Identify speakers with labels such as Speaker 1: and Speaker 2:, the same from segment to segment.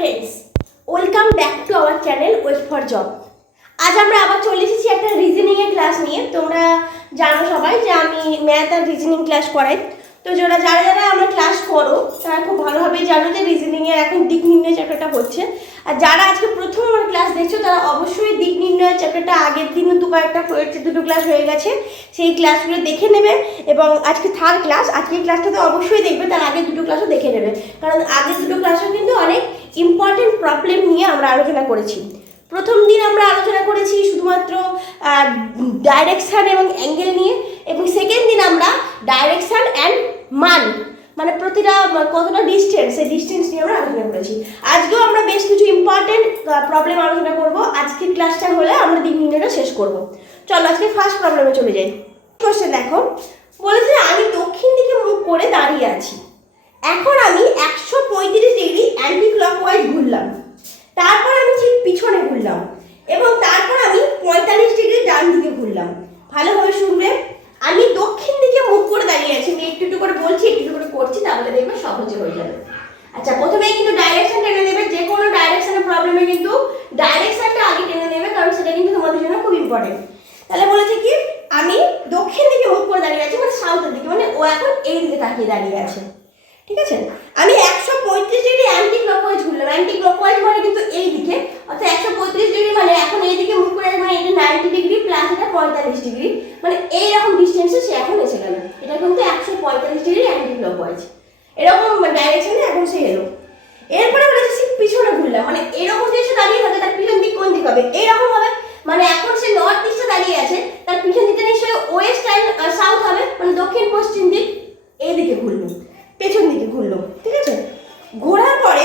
Speaker 1: Friends welcome back to our channel wait for job আজ আমরা আবার চলে এসেছি একটা রিজনিংয়ের ক্লাস নিয়ে। তোমরা জানো সবাই যে আমি ম্যাথ আর রিজনিং ক্লাস করাই। তো যারা যারা যারা আমরা ক্লাস করো, তারা খুব ভালোভাবেই জানো যে রিজনিংয়ের এখন দিক নির্ণয় চ্যাপ্টারটা হচ্ছে। আর যারা আজকে প্রথম আমার ক্লাস দেখছ, তারা অবশ্যই দিক নির্ণয়ের চ্যাপ্টারটা আগের দিনও দু কয়েকটা হয়েছে দুটো ক্লাস হয়ে গেছে। সেই ক্লাসগুলো দেখে নেবে এবং আজকে থার্ড ক্লাস আজকের ক্লাসটা তো অবশ্যই দেখবে, তার আগের দুটো ক্লাসও দেখে নেবে। কারণ আগের দুটো ক্লাসও কিন্তু অনেক ইম্পর্টেন্ট প্রবলেম নিয়ে আমরা আলোচনা করেছি। প্রথম দিন আমরা আলোচনা করেছি শুধুমাত্র ডাইরেকশান এবং অ্যাঙ্গেল নিয়ে, এবং সেকেন্ড দিন আমরা ডাইরেকশান অ্যান্ড মান মানে প্রতিটা কতটা ডিস্টেন্স সেই ডিস্টেন্স নিয়ে আমরা আলোচনা করেছি। আজকেও আমরা বেশ কিছু ইম্পর্টেন্ট প্রবলেম আলোচনা করব। আজকের ক্লাসটা হলে আমরা দিন নির্ণয়টা শেষ করব। চলো, আজকে ফার্স্ট প্রবলেমে চলে যাই। কোশ্চেন দেখো, বলেছে আমি দক্ষিণ দিকে মুখ করে দাঁড়িয়ে আছি। এখন আমি একশো পঁয়ত্রিশ ডিগ্রি অ্যান্টি ক্লকওয়াইজ ঘুরলাম। তারপর আমি ঠিক পিছনে ঘুরলাম এবং তারপর আমি পঁয়তাল্লিশ ডিগ্রি ডান দিকে ঘুরলাম। ভালোভাবে শুনবে। আমি দক্ষিণ দিকে মুখ করে দাঁড়িয়ে আছি। আমি একটু একটু করে বলছি, একটু একটু করে করছি, তাহলে দেখবে সহজে হয়ে যাবে। আচ্ছা প্রথমেই কিন্তু ডাইরেকশন টেনে নেবে। যে কোনো ডাইরেকশনের প্রবলেমে কিন্তু ডাইরেকশনটা আগে টেনে নেবে, কারণ সেটা কিন্তু তোমাদের জন্য খুব ইম্পর্টেন্ট তাহলে বলেছে কি, আমি দক্ষিণ দিকে মুখ করে দাঁড়িয়ে আছি মানে সাউথের দিকে মানে ও এখন এই দিকে তাকিয়ে দাঁড়িয়ে আছে। ঠিক আছে? আমি একশো পঁয়ত্রিশ ডিগ্রি অ্যান্টি ক্লকওয়াইজ ঘুরলাম অ্যান্টি ক্লকওয়াইজ মানে কিন্তু এই দিকে অর্থাৎ একশো পঁয়ত্রিশ ডিগ্রি মানে এখন এই দিকে মুখ করে আছে মানে এটা নাইনটি ডিগ্রি প্লাস এটা পঁয়তাল্লিশ ডিগ্রি মানে এইরকম ডিস্টেন্সে সে এখন এসে গেল এটা কিন্তু একশো পঁয়তাল্লিশ ডিগ্রি অ্যান্টি ক্লকওয়াইজ এরকম ডাইরেকশনে এখন সে এলো এরপরে বলেছে সে পিছনে ঘুরলাম মানে এরকম যে সে দাঁড়িয়ে থাকে তার পিছন দিক কোন দিক হবে এইরকম হবে মানে এখন সে নর্থ ইস্টে দাঁড়িয়ে আছে তার পিছন দিকটা নিশ্চয়ই ওয়েস্ট অ্যান্ড সাউথ হবে মানে দক্ষিণ পশ্চিম দিক এই দিকে ঘুরলো পেছন দিকে ঘুরলো ঠিক আছে ঘোরার পরে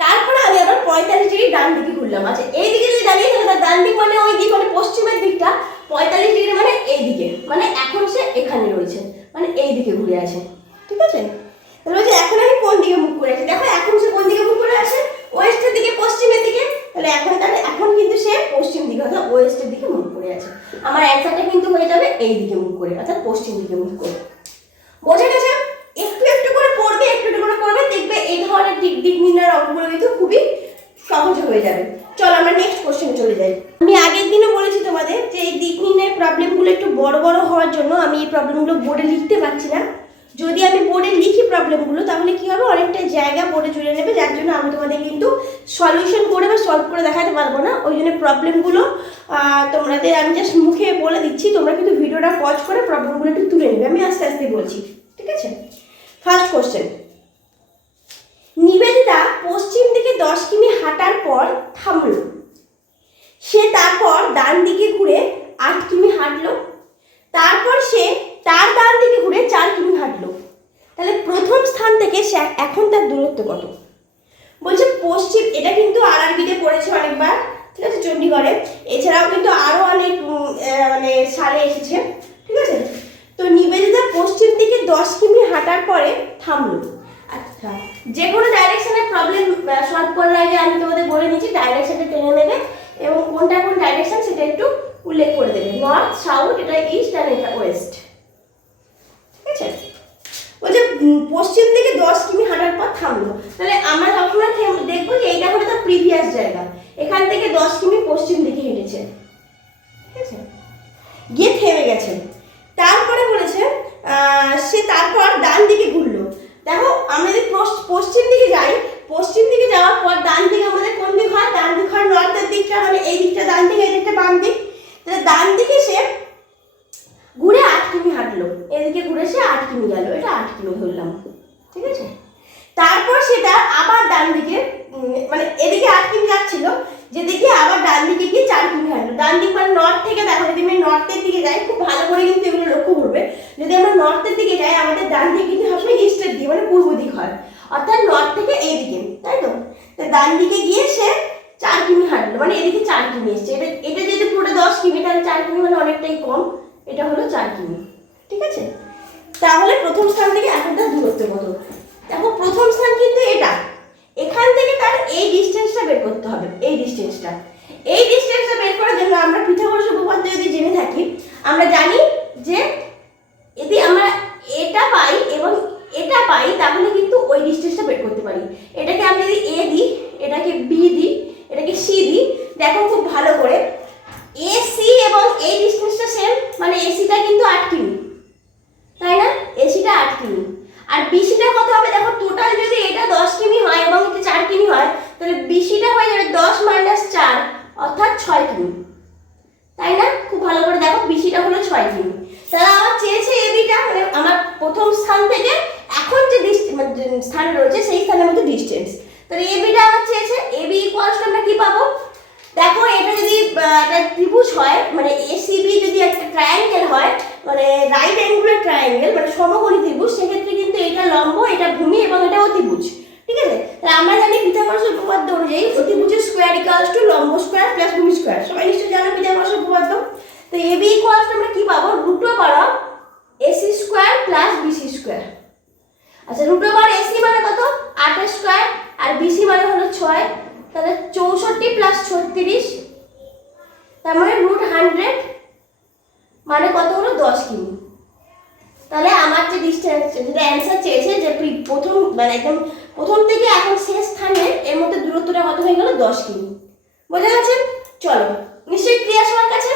Speaker 1: তারপরে আমি আবার পঁয়তাল্লিশ ডিগ্রি ডান দিকে ঘুরলাম আচ্ছা এই দিকে যদি দাঁড়িয়ে থাকে তার ডান দিক মানে ওই দিক মানে পশ্চিমের দিকটা পঁয়তাল্লিশ ডিগ্রি মানে এই দিকে মানে এখন সে এখানে রয়েছে মানে এই দিকে ঘুরে আছে ঠিক আছে তাহলে বলছে এখন আমি কোন দিকে করে আছি দেখো, এখন সে কোন দিকে মুখ করে আছে ওয়েস্টের দিকে, পশ্চিমের দিকে? তাহলে এখন তাহলে, এখন কিন্তু সে পশ্চিম দিকে, অর্থাৎ ওয়েস্টের দিকে মুখ করে আছে। আমার অ্যান্সারটা কিন্তু হয়ে যাবে এই দিকে মুখ করে, অর্থাৎ পশ্চিম দিকে মুখ করে। বোঝা গেছে? একটু একটু করে পড়বে, একটু একটু করে করবে দেখবে এই ধরনের দিক দিক নির্ণয়ের অঙ্কগুলো কিন্তু খুবই সহজ হয়ে যাবে। চলো আমরা নেক্সট কোশ্চেনে চলে যাই। আমি আগের দিনও বলেছি তোমাদের যে এই দিক নির্ণয়ের প্রবলেমগুলো একটু বড় বড় হওয়ার জন্য আমি এই প্রবলেমগুলো বোর্ডে লিখতে পারছি না। যদি আমি বোর্ডে লিখি প্রবলেমগুলো তাহলে কি হবে? অনেকটা জায়গা বোর্ডে জুড়ে নেবে, যার জন্য আমি তোমাদের কিন্তু সলিউশন করে বা সলভ করে দেখাতে পারব না। ওই জন্য প্রবলেমগুলো তোমাদের আমি জাস্ট মুখে বলে দিচ্ছি। তোমরা কিন্তু ভিডিওটা পজ করে প্রবলেমগুলো একটু তুলে নেবে। আমি আস্তে আস্তে বলছি, ঠিক আছে? ফার্স্ট কোশ্চেন নিবেদিতা পশ্চিম দিকে দশ কিমি হাঁটার পর থামল। সে তারপর ডান দিকে ঘুরে আট কিমি হাঁটলো। তারপর সে তার ডান দিকে ঘুরে চার কিমি হাঁটলো। তাহলে প্রথম স্থান থেকে সে এখন তার দূরত্ব কত? বলছে পশ্চিম, এটা কিন্তু আর আরবিতে পড়েছে অনেকবার, ঠিক আছে, চণ্ডীগড়ে। এছাড়াও কিন্তু আরও অনেক মানে সালে এসেছে, ঠিক আছে? তো নিবেদিতা পশ্চিম দিকে দশ কিমি হাঁটার পরে থামলো। আচ্ছা যে কোনো ডাইরেকশনের প্রবলেম সলভ করার আগে আমি তোমাদের বলে দিচ্ছি ডাইরেকশনটা টেনে নেবে এবং কোনটা কোন ডাইরেকশন সেটা একটু উল্লেখ করে দেবে। নর্থ সাউথ এটা ইস্ট আর এটা ওয়েস্ট ঠিক আছে বলছে উম, পশ্চিম দিকে দশ কিমি হাঁটার পর থামলো। তাহলে আমরা সবসময় দেখব যে এইটা হলো তার প্রিভিয়াস জায়গা। এখান থেকে দশ কিমি পশ্চিম দিকে হেঁটেছে। ঠিক আছে? গিয়ে থেমে গেছে। তারপরে বলেছে সে তারপর ডান দিকে ঘুরলো। দেখো, আমরা যদি পশ্চিম দিকে যাই, পশ্চিম দিকে যাওয়ার পর ডান দিকে আমাদের কোন দিক হয়? ডান দিক হয় নর্থের দিকটা। ডিস্টেন্সটা এই ডিস্টেন্সটা বের করার জন্য আমরা পিথাগোরাস উপপাদ্য যদি জেনে থাকি, আমরা জানি যে যদি আমরা এটা পাই এবং এটা পাই, তাহলে কিন্তু ওই ডিস্টেন্সটা বের করতে পারি। এটাকে আমি যদি এ দিই, এটাকে বি দিই, এটাকে সি দিই, দেখো খুব ভালো করে। এ সি এবং এই ডিস্টেন্সটা সেম মানে এসিটা কিন্তু আট কিমি তাই না? এসিটা আট কিমি আর বিসিটা কত হবে? দেখো টোটাল যদি এটা দশ কিমি হয় এবং এটা চার কিমি হয়, তাহলে বিসিটা হয়ে যাবে দশ মাইনাস অর্থাৎ ছয় কিমি। তাই না? খুব ভালো করে দেখো, বিসিটা হলো ছয় কিমি। তারা আমার চেয়েছে এবিটা মানে আমার প্রথম স্থান থেকে এখন যে মানে স্থান রয়েছে, সেই স্থানের মধ্যে ডিস্টেন্স তাহলে এবিটা আমার চেয়েছে এবি ইকুয়ালস আমরা কি পাবো? দেখো, এটা যদি একটা ত্রিভুজ হয় মানে এসিবি যদি একটা ট্রায়াঙ্গেল হয় মানে রাইট অ্যাঙ্গুলার ট্রায়াঙ্গেল মানে সমকোণী ত্রিভুজ, সেক্ষেত্রে কিন্তু এটা লম্ব, এটা ভূমি, এবং এটা অতিভুজ। ঠিক আছে? তাহলে আমরা জানি পিথাগোরাসের উপপাদ্য অনুযায়ী অতিভুজের স্কোয়ার ইকুয়ালস টু লম্ব স্কোয়ার প্লাস ভূমি স্কোয়ার সবাই নিশ্চয়ই জানো পিথাগোরাসের উপপাদ্য? তো এবি ইকুয়ালস আমরা কি পাবো? Root of AC square plus BC square আচ্ছা রুট ওভার এসি মানে কত আটের স্কোয়ার আর বিসি মানে হলো ছয় তাহলে চৌষট্টি প্লাস ছত্রিশ তার মানে রুট হান্ড্রেড মানে কত হলো দশ কিমি তাহলে আমার যে ডিস্টেন্স যেটা অ্যান্সার চেয়েছে যে প্রি- প্রথম মানে একদম প্রথম থেকে এখন শেষ স্থানে এর মধ্যে দূরত্বটা হয়ে গেল? দশ কিমি বোঝা গেছে? চলো, নিশ্চয়ই ক্রিয়া সবার কাছে?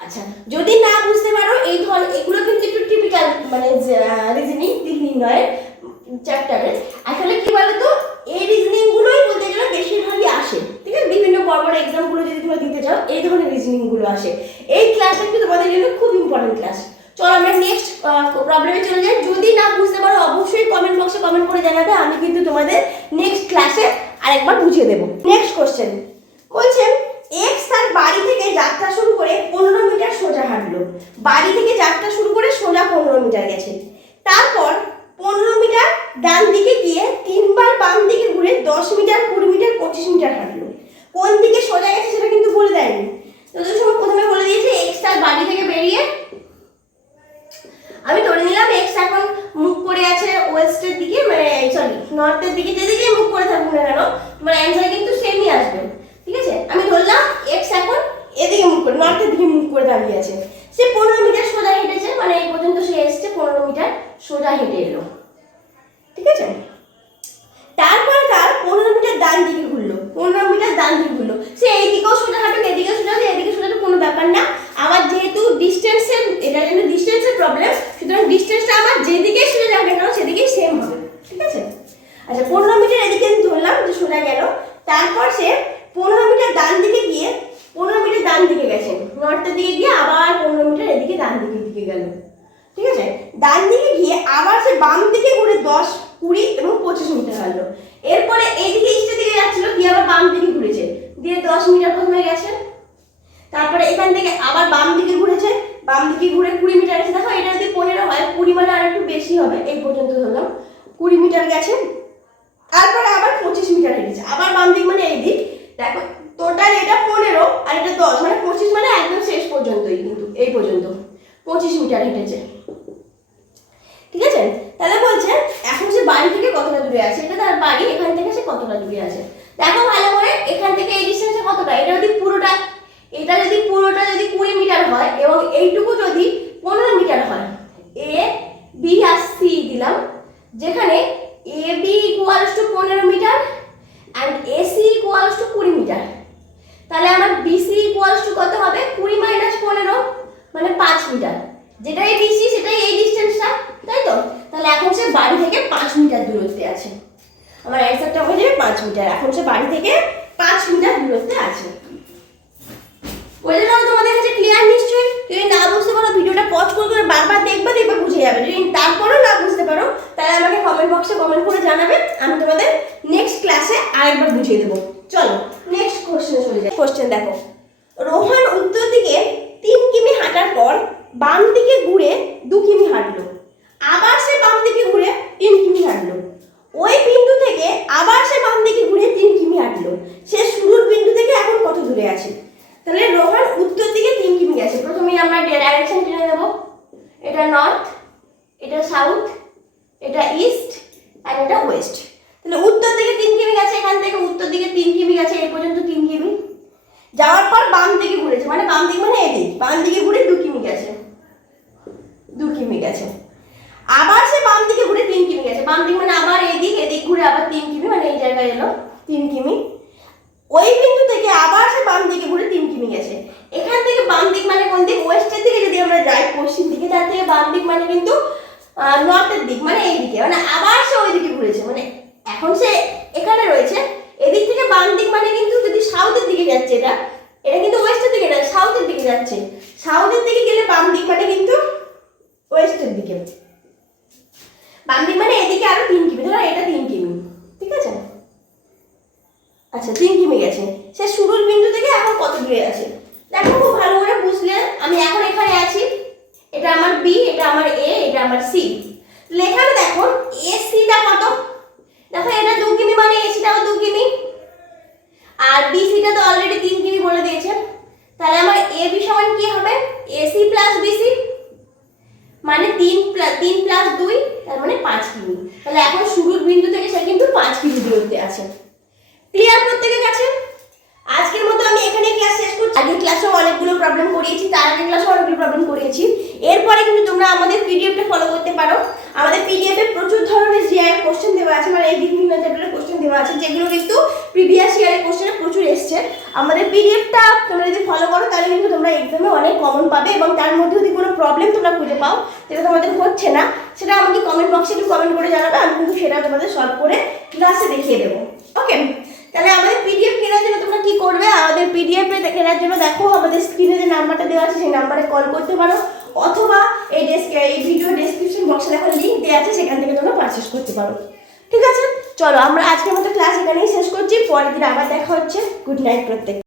Speaker 1: আচ্ছা যদি না বুঝতে পারো, এই ধর, এগুলো কিন্তু একটু টিপিক্যাল মানে রিজনিং দিক নির্ণয়ের চ্যাপ্টারে আসলে কি বলতো? এই রিজনিং গুলোই বলতে গেলে বেশিরভাগই আসে, ঠিক আছে? বিভিন্ন বড় বড় এক্সামগুলো যদি তোমরা দিতে চাও, এই ধরনের রিজনিংগুলো আসে। এই ক্লাসটা কিন্তু তোমাদের জন্য খুব ইম্পর্টেন্ট ক্লাস চলো, আমরা নেক্সট প্রবলেমে চলে যাই। যদি না বুঝতে পারো, অবশ্যই কমেন্ট বক্সে কমেন্ট করে জানাবে। আমি কিন্তু তোমাদের নেক্সট ক্লাসে আরেকবার বুঝিয়ে দেবো। নেক্সট কোশ্চেন বলছেন এক্স তার বাড়ি থেকে যাত্রা শুরু করে পনেরো মিটার সোজা হাঁটলো। বাড়ি থেকে যাত্রা শুরু করে সোজা পনেরো মিটার গেছে। তারপর পনেরো মিটার ডান দিকে গিয়ে তিনবার বাম দিকে ঘুরে দশ মিটার, কুড়ি মিটার, পঁচিশ মিটার হাঁটলো। কোন দিকে সোজা গেছে সেটা কিন্তু বলে দেয়নি তোদের সময় প্রথমে বলে দিয়েছে এক্স তার বাড়ি থেকে বেরিয়ে আমি ধরে নিলাম এক্স এখন মুখ করে আছে ওয়েস্টের দিকে মানে সরি নর্থের দিকে যেদিকে মুখ করে থাকুক না কেন তোমার অ্যান্সার কিন্তু সেমই আসবে ঠিক আছে আমি ধরলাম এক্স এখন এদিকে মুখ করে নর্থের দিকে মুখ করে দাঁড়িয়ে আছে সে পনেরো মিটার সোজা হেঁটেছে মানে এই পর্যন্ত সে এসছে পনেরো মিটার সোজা হেঁটে এলো। ঠিক আছে? তারপর তার পনেরো মিটার ডান দিকে ঘুরলো। পনেরো মিটার ডান দিকে ঘুরলো। সে এইদিকেও সোজা হাঁটুক এদিকে সোজা হাঁটুক এদিকে সোজা কোনো ব্যাপার না। আমার যেহেতু ডিস্টেন্সের এটা যেন ডিস্টেন্সের প্রবলেম সুতরাং ডিস্টেন্সটা আমার যেদিকে সোজা যাবে কেন, সেদিকেই সেম হবে। ঠিক আছে? আচ্ছা পনেরো মিটার এদিকে ধরলাম যে সোজা গেল। তারপর সে পনেরো মিটার ডান দিকে গিয়ে পনেরো মিটার ডান দিকে গেছে নর্থের দিকে গিয়ে আবার পনেরো মিটার এদিকে ডান দিকে দিকে গেল ঠিক আছে ডান দিকে গিয়ে আবার সে বাম দিকে ঘুরে দশ, কুড়ি এবং পঁচিশ মিটার হাঁটলো। এরপরে এইদিকে ইস্টের দিকে যাচ্ছিল দিয়ে আবার বাম দিকে ঘুরেছে। দিয়ে দশ মিটার প্রথমে গেছে। তারপরে এখান থেকে আবার বাম দিকে ঘুরেছে। বাম দিকে ঘুরে কুড়ি মিটার গেছে। দেখো, এটা যদি পনেরো হয়, কুড়ি মানে আর একটু বেশি হবে, এই পর্যন্ত ধরলাম। কুড়ি মিটার গেছে। তারপরে আবার পঁচিশ মিটার হেঁটেছে। আবার বাম দিক মানে এই দিক। দেখো টোটাল এটা পনেরো আর এটা দশ মানে পঁচিশ মানে একদম শেষ পর্যন্তই কিন্তু, এই পর্যন্ত। পঁচিশ মিটার হেঁটেছে। ঠিক আছে? তাহলে বলছে, এখন সে বাড়ি থেকে কতটা দূরে আছে? এটা তার বাড়ি, এখান থেকে সে কতটা দূরে আছে? দেখো ভালো করে, এখান থেকে এই ডিস্টেন্সে কতটা? এটা যদি পুরোটা, এটা যদি পুরোটা যদি কুড়ি মিটার হয়, এবং এইটুকু যদি পনেরো মিটার হয়, এ, বি আর সি দিলাম, যেখানে এ, বি ইকুয়ালস টু পনেরো metre and AC equals to কুড়ি মিটার। তাহলে আমার বিসি ইকুয়ালস টু কত হবে? কুড়ি মাইনাস পনেরো মানে পাঁচ মিটার। যেটাই বিসি সেটাই এই ডিস্টেন্সটা তাই তো তাহলে এখন সে বাড়ি থেকে পাঁচ মিটার দূরত্বে আছে। আমার অ্যান্সারটা হয়ে যাবে পাঁচ মিটার। এখন সে বাড়ি থেকে পাঁচ মিটার দূরত্বে আছে। দাও তোমাদের কাছে ক্লিয়ার নিশ্চয়ই? যদি না বুঝতে পারো ভিডিওটা পজ করে করে বারবার দেখবে দেখবে বুঝে যাবে। যদি তারপরেও না বুঝতে পারো, তাহলে আমাকে কমেন্ট বক্সে কমেন্ট করে জানাবে। আমি তোমাদের নেক্সট ক্লাসে আরেকবার বুঝিয়ে দেবো। চলো নেক্সট কোশ্চেনে চলে যাই। কোশ্চেন দেখো। রোহান উত্তর দিকে তিন কিমি হাঁটার পর বাম দিকে ঘুরে দু কিমি হাঁটলো। আবার সে বাম দিকে ঘুরে তিন কিমি হাঁটলো। ওই বিন্দু থেকে আবার সে বাম দিকে ঘুরে তিন কিমি হাঁটলো। সে শুরুর বিন্দু থেকে এখন কত দূরে আছে? তাহলে রোহান উত্তর দিকে তিন কিমি গেছে। প্রথমেই আমরা ডাইরেকশন টেনে দেবো এটা নর্থ এটা সাউথ এটা ইস্ট আর এটা ওয়েস্ট তাহলে উত্তর দিকে তিন কিমি গেছে, এখান থেকে উত্তর দিকে তিন কিমি গেছে এই পর্যন্ত তিন কিমি। যাওয়ার পর বাম দিকে ঘুরেছে মানে বাম দিক মানে এদিক, বাম দিকে ঘুরে দু কিমি গেছে। দু কিমি গেছে। আবার সে বাম দিকে ঘুরে তিন কিমি গেছে। বাম দিক মানে আবার এদিক এদিক ঘুরে আবার তিন কিমি মানে এই জায়গায় এলো তিন কিমি। ওই বিন্দু থেকে আবার সে বাম দিকে ঘুরে তিন কিমি গেছে। এখান থেকে বাম দিক মানে কোন দিক? ওয়েস্টের দিকে যদি আমরা যাই, পশ্চিম দিকে, তার থেকে বাম দিক মানে কিন্তু নর্থের দিক মানে এই দিকে। মানে আবার সে ওই দিকে ঘুরেছে। মানে এখন সে এখানে রয়েছে। এদিক থেকে বাম দিক মানে কিন্তু যদি সাউথের দিকে যাচ্ছে এটা এটা কিন্তু ওয়েস্টের দিকে যাচ্ছে সাউথের দিকে গেলে বাম দিক মানে কিন্তু ওয়েস্টের দিকে বাম দিক মানে এদিকে আরও তিন কিমি ধরো এটা তিন কিমি ঠিক আছে আর বিসিটা তো অলরেডি তিন কিমি বলে দিয়েছেন। তাহলে আমার এ বি সমান কি হবে? এসি প্লাস বিসি মানে তিন তিন প্লাস দুই, তার মানে পাঁচ কিমি। তাহলে এখন শুরুর বিন্দু থেকে সে কিন্তু পাঁচ কিমি দূরত্বে আছে। ক্লিয়ার প্রত্যেকের কাছে? আজকের মতো আমি এখানে ক্লাস শেষ করছি। আগের ক্লাসে অনেকগুলো প্রবলেম করিয়েছি, তার আগের ক্লাসে অনেকগুলো প্রবলেম করিয়েছি। এরপরে কিন্তু তোমরা আমাদের পিডিএফটা ফলো করতে পারো। আমাদের পিডিএফে প্রচুর ধরনের জিআই কোশ্চেন দেওয়া আছে মানে এই বিভিন্ন চ্যাপ্টারের কোশ্চেন দেওয়া আছে, যেগুলো কিন্তু প্রিভিয়াস ইয়ারের কোশ্চেনে প্রচুর এসছে। আমাদের পিডিএফটা তোমরা যদি ফলো করো, তাহলে কিন্তু তোমরা এক্সামে অনেক কমন পাবে এবং তার মধ্যে যদি কোনো প্রবলেম তোমরা খুঁজে পাও যেটা তোমাদের হচ্ছে না। সেটা আমাকে কমেন্ট বক্সে একটু কমেন্ট করে জানাবে, আমি কিন্তু সেটা তোমাদের সলভ করে ক্লাসে দেখিয়ে দেবো। ওকে তাহলে আমাদের পিডিএফ কেনার জন্য তোমরা কি করবে? আমাদের পিডিএফ কেনার জন্য দেখো, আমাদের স্ক্রিনে যে নাম্বারটা দেওয়া আছে, সেই নাম্বারে কল করতে পারো। অথবা এই ডেস্ক এই ভিডিও ডেসক্রিপশন বক্সে দেখো লিঙ্ক দেওয়া আছে, সেখান থেকে তোমরা পারচেস করতে পারো। ঠিক আছে? চলো, আমরা আজকের মতো ক্লাস এখানেই শেষ করছি। পরের দিন আবার দেখা হচ্ছে। গুড নাইট প্রত্যেক